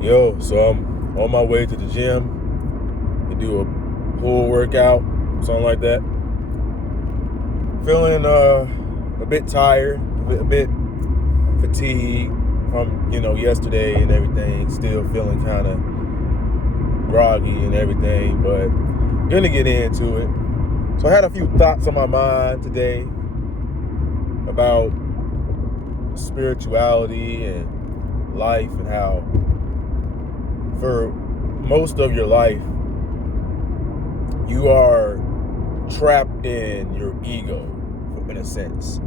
Yo, so I'm on my way to the gym to do a pull workout, something like that. Feeling a bit tired, a bit fatigued from yesterday and everything. Still feeling kind of groggy and everything, but gonna get into it. So I had a few thoughts on my mind today about spirituality and life and how for most of your life you are trapped in your ego in a sense.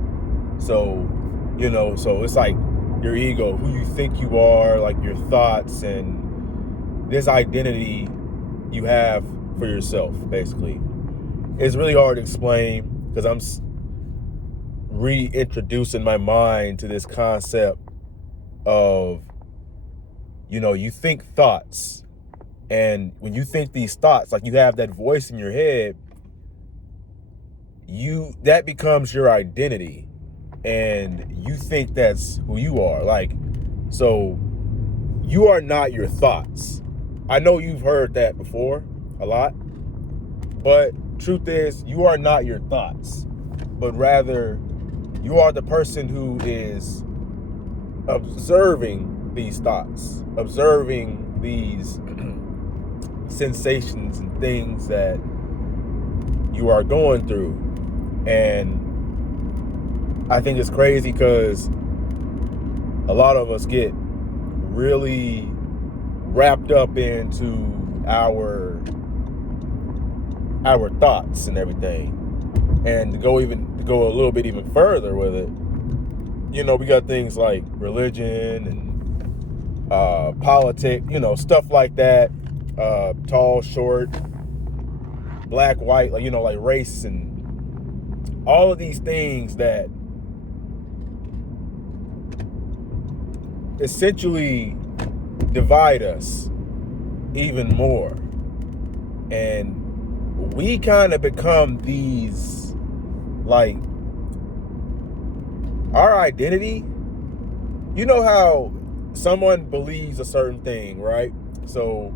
So it's like your ego, who you think you are, like your thoughts and this identity you have for yourself, basically. It's really hard to explain because I'm reintroducing my mind to this concept of, you think thoughts. And when you think these thoughts, like you have that voice in your head, that becomes your identity. And you think that's who you are. So you are not your thoughts. I know you've heard that before a lot, but truth is you are not your thoughts, but rather you are the person who is observing these thoughts, observing these sensations and things that you are going through. And I think it's crazy because a lot of us get really wrapped up into our thoughts and everything. And to go a little bit even further with it, we got things like religion and politics, stuff like that, tall, short, black, white, like race and all of these things that essentially divide us even more. And we kind of become these, like, our identity. You know how someone believes a certain thing, right? So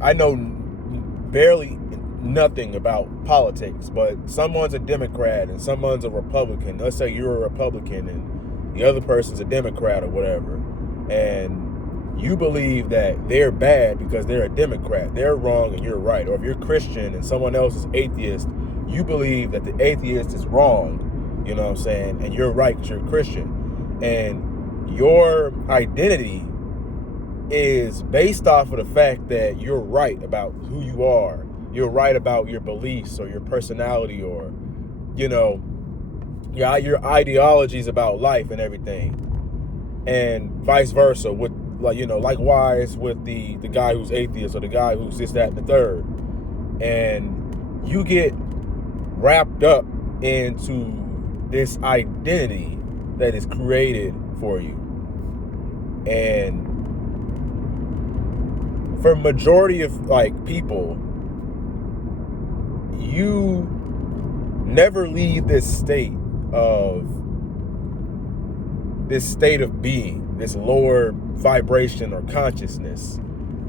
I know barely nothing about politics, but someone's a Democrat and someone's a Republican. Let's say you're a Republican and the other person's a Democrat or whatever, and you believe that they're bad because they're a Democrat, they're wrong and you're right. Or if you're Christian and someone else is atheist, you believe that the atheist is wrong, you know what I'm saying, and you're right because you're Christian. And your identity is based off of the fact that you're right about who you are. You're right about your beliefs or your personality or, your ideologies about life and everything. And vice versa with, likewise with the guy who's atheist or the guy who's this, that, and the third. And you get wrapped up into this identity that is created for you. And for majority of people, you never leave this state of being, this lower vibration or consciousness.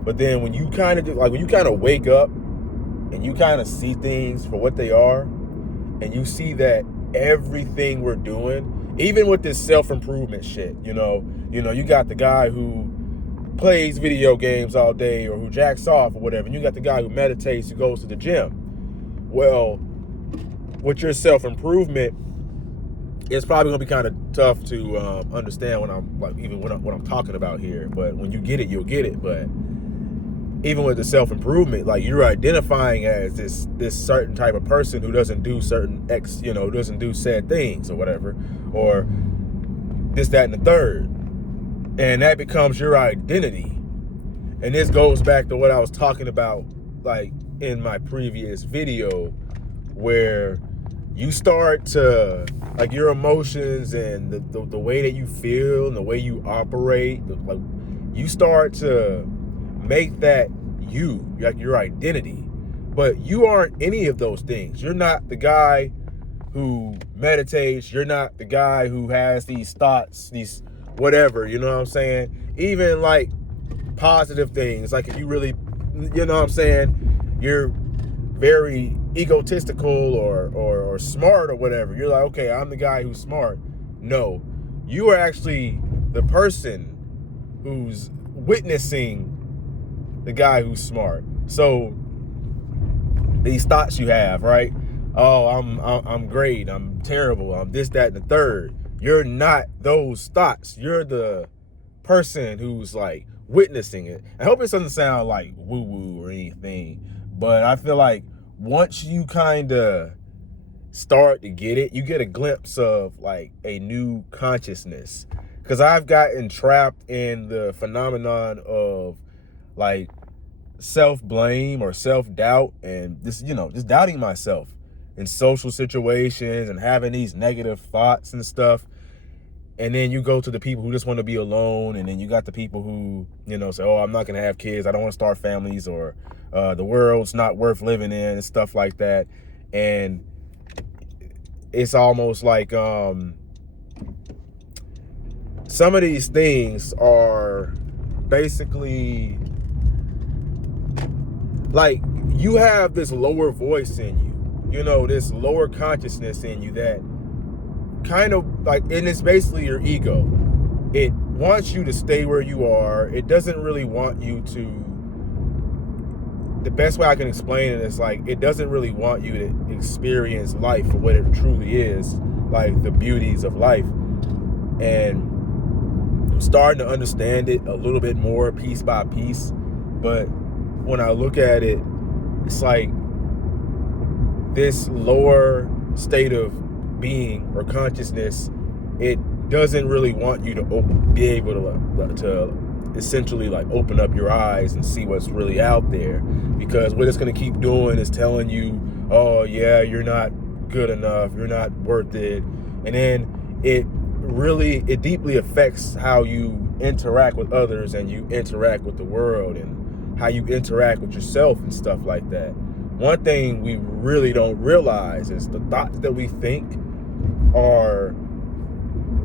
But then when you kind of wake up and you kind of see things for what they are, and you see that everything we're doing, even with this self-improvement shit, you got the guy who plays video games all day or who jacks off or whatever, and you got the guy who meditates, who goes to the gym. Well, with your self-improvement, it's probably gonna be kind of tough to understand what I'm talking about here. But when you get it, you'll get it. But even with the self-improvement, you're identifying as this certain type of person who doesn't do doesn't do said things or whatever, or this, that, and the third. And that becomes your identity. And this goes back to what I was talking about, in my previous video, where you start to, your emotions and the way that you feel and the way you operate, you start to make that your identity. But you aren't any of those things. You're not the guy who meditates. You're not the guy who has these thoughts, these whatever, you know what I'm saying? Even positive things. Like if you really, you know what I'm saying, you're very egotistical or smart or whatever. You're like, okay, I'm the guy who's smart. No, you are actually the person who's witnessing the guy who's smart. So these thoughts you have, right? Oh, I'm great. I'm terrible. I'm this, that, and the third. You're not those thoughts. You're the person who's like witnessing it. I hope it doesn't sound like woo-woo or anything, but I feel like once you kind of start to get it, you get a glimpse of like a new consciousness. Because I've gotten trapped in the phenomenon of like self-blame or self-doubt and just, you know, just doubting myself in social situations and having these negative thoughts and stuff. And then you go to the people who just want to be alone, and then you got the people who, you know, say, oh, I'm not going to have kids, I don't want to start families, or the world's not worth living in, and stuff like that. And it's almost like some of these things are basically like you have this lower voice in you, you know, this lower consciousness in you that kind of like, and it's basically your ego. It wants you to stay where you are. It doesn't really want you to, the best way I can explain it is like, it doesn't really want you to experience life for what it truly is, like the beauties of life. And I'm starting to understand it a little bit more piece by piece. But when I look at it, it's like this lower state of being or consciousness, it doesn't really want you to be able to essentially like open up your eyes and see what's really out there, because what it's going to keep doing is telling you, oh yeah, you're not good enough, you're not worth it. And then it deeply affects how you interact with others and you interact with the world and how you interact with yourself and stuff like that. One thing we really don't realize is the thoughts that we think are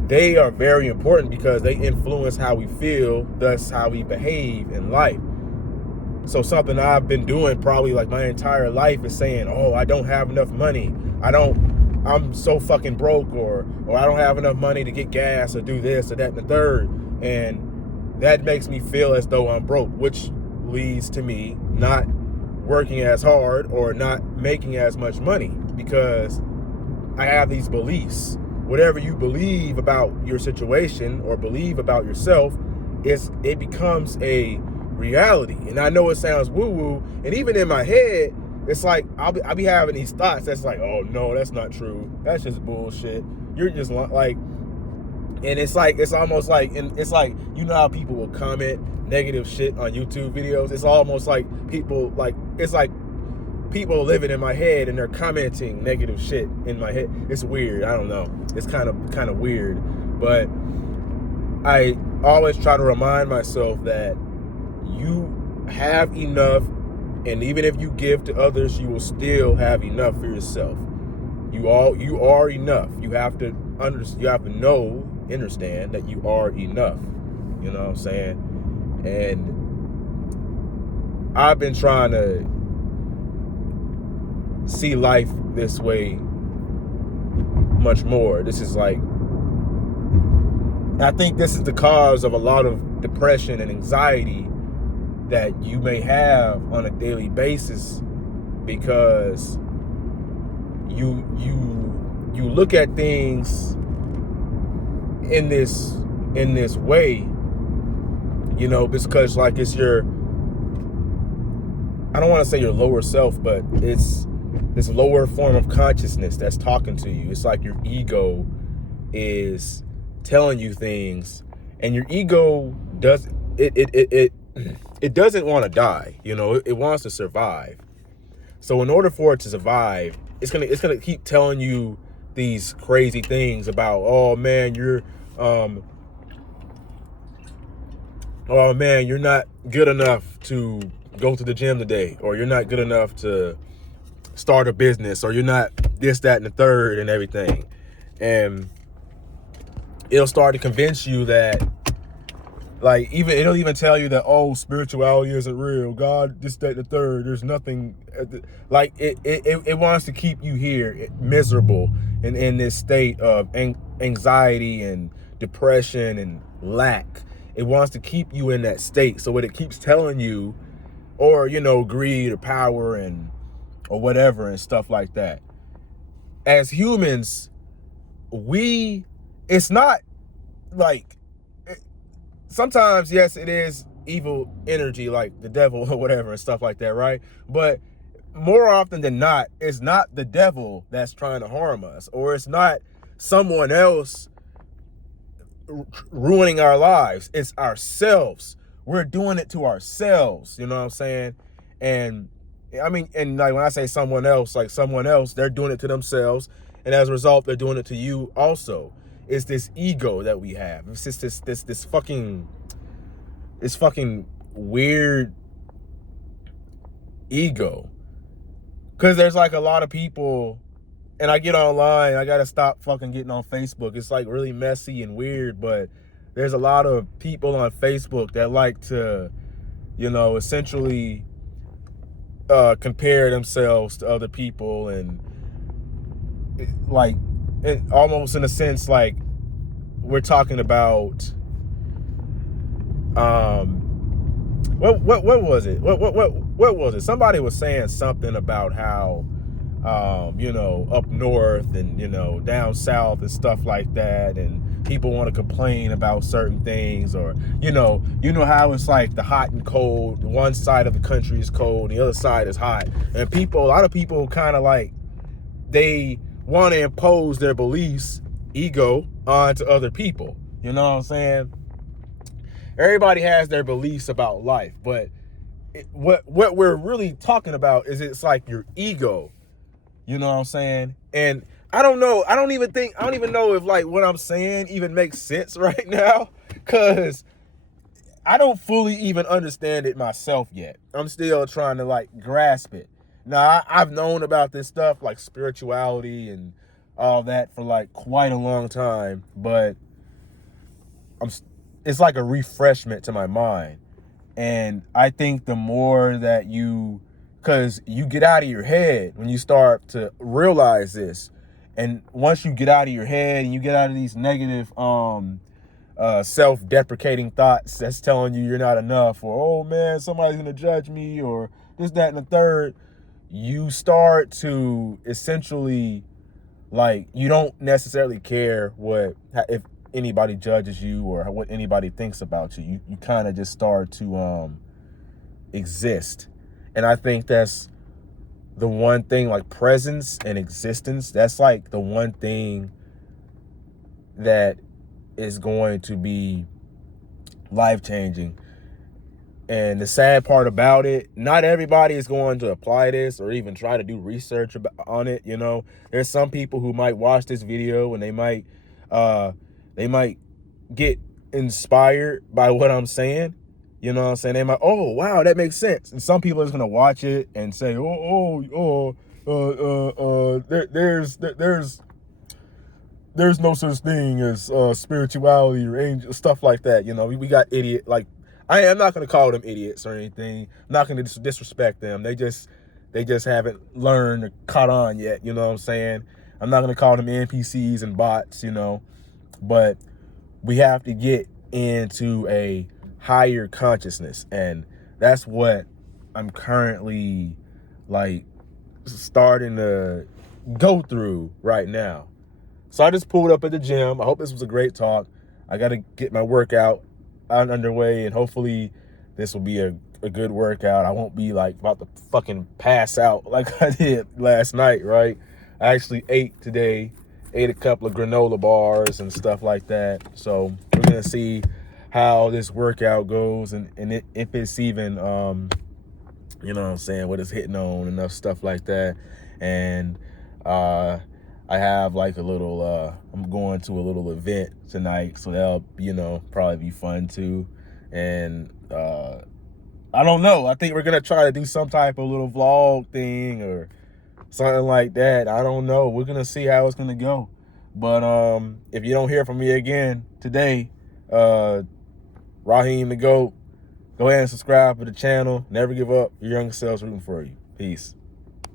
very important, because they influence how we feel, thus how we behave in life. So something I've been doing probably like my entire life is saying, oh, I don't have enough money, I'm so fucking broke, or I don't have enough money to get gas or do this or that and the third. And that makes me feel as though I'm broke, which leads to me not working as hard or not making as much money, because I have these beliefs. Whatever you believe about your situation or believe about yourself, it becomes a reality. And I know it sounds woo-woo, and even in my head, it's like I'll be having these thoughts that's like, oh no, that's not true, that's just bullshit, you're just like, and it's like, it's almost like, and it's like, you know how people will comment negative shit on YouTube videos? It's almost like people, like, it's like people living in my head and they're commenting negative shit in my head. It's weird. I don't know. It's kind of weird. But I always try to remind myself that you have enough, and even if you give to others, you will still have enough for yourself. You are enough. You have to understand that you are enough. You know what I'm saying? And I've been trying to see life this way much more. This is like, I think this is the cause of a lot of depression and anxiety that you may have on a daily basis, because you look at things in this way, you know, because like it's your, I don't want to say your lower self, but it's this lower form of consciousness that's talking to you. It's like your ego is telling you things, and your ego doesn't want to die, you know, it wants to survive. So in order for it to survive, it's gonna keep telling you these crazy things about, oh man, you're not good enough to go to the gym today, or you're not good enough to start a business, or you're not this, that, and the third and everything. And it'll start to convince you that Like, even it'll even tell you that, oh, spirituality isn't real. God, this, that, and the third. There's nothing. Like, it wants to keep you here, miserable, and in this state of anxiety and depression and lack. It wants to keep you in that state. So what it keeps telling you, or, you know, greed or power and or whatever and stuff like that. As humans, it's not like, sometimes, yes, it is evil energy like the devil or whatever and stuff like that, right? But more often than not, it's not the devil that's trying to harm us, or it's not someone else ruining our lives. It's ourselves. We're doing it to ourselves, you know what I'm saying? And I mean, and like when I say someone else, like someone else, they're doing it to themselves, and as a result, they're doing it to you also. It's this ego that we have. It's just this fucking weird ego. Because there's like a lot of people, and I get online, I gotta stop fucking getting on Facebook. It's like really messy and weird, but there's a lot of people on Facebook that like to, you know, essentially compare themselves to other people, and like, it almost in a sense like we're talking about what was it? What was it? Somebody was saying something about how you know, up north and, you know, down south and stuff like that, and people want to complain about certain things, or you know how it's like the hot and cold. One side of the country is cold, the other side is hot, and a lot of people kind of like, they want to impose their beliefs, ego, onto other people. You know what I'm saying? Everybody has their beliefs about life, but what we're really talking about is, it's like your ego. You know what I'm saying? And I don't know. I don't even know if like what I'm saying even makes sense right now, because I don't fully even understand it myself yet. I'm still trying to like grasp it. Now, I've known about this stuff like spirituality and all that for like quite a long time, but it's like a refreshment to my mind. And I think the more that because you get out of your head when you start to realize this, and once you get out of your head and you get out of these negative self-deprecating thoughts that's telling you you're not enough, or oh man, somebody's gonna judge me, or this, that, and the third, you start to essentially, like, you don't necessarily care if anybody judges you or what anybody thinks about you. You kind of just start to exist. And I think that's the one thing, like presence and existence, that's like the one thing that is going to be life-changing. And the sad part about it, not everybody is going to apply this or even try to do research on it. You know, there's some people who might watch this video and they might get inspired by what I'm saying. You know what I'm saying? They might, oh wow, that makes sense. And some people are just gonna watch it and say, there's no such thing as spirituality or angel stuff like that. You know, we got idiot. Like, I'm not gonna call them idiots or anything. I'm not gonna disrespect them. They just haven't learned or caught on yet. You know what I'm saying? I'm not gonna call them NPCs and bots. You know, but we have to get into a higher consciousness, and that's what I'm currently like starting to go through right now. So I just pulled up at the gym. I hope this was a great talk. I got to get my workout underway, and hopefully this will be a good workout. I won't be like about to fucking pass out like I did last night, right? I actually ate today, ate a couple of granola bars and stuff like that. So we're going to see how this workout goes, and if it's even, you know what I'm saying, what it's hitting on, enough stuff like that. And I have like a little, I'm going to a little event tonight, so that'll, you know, probably be fun too. And I don't know. I think we're going to try to do some type of little vlog thing or something like that. I don't know. We're going to see how it's going to go. But if you don't hear from me again today, Raheem the GOAT. Go ahead and subscribe to the channel. Never give up. Your younger self's rooting for you. Peace.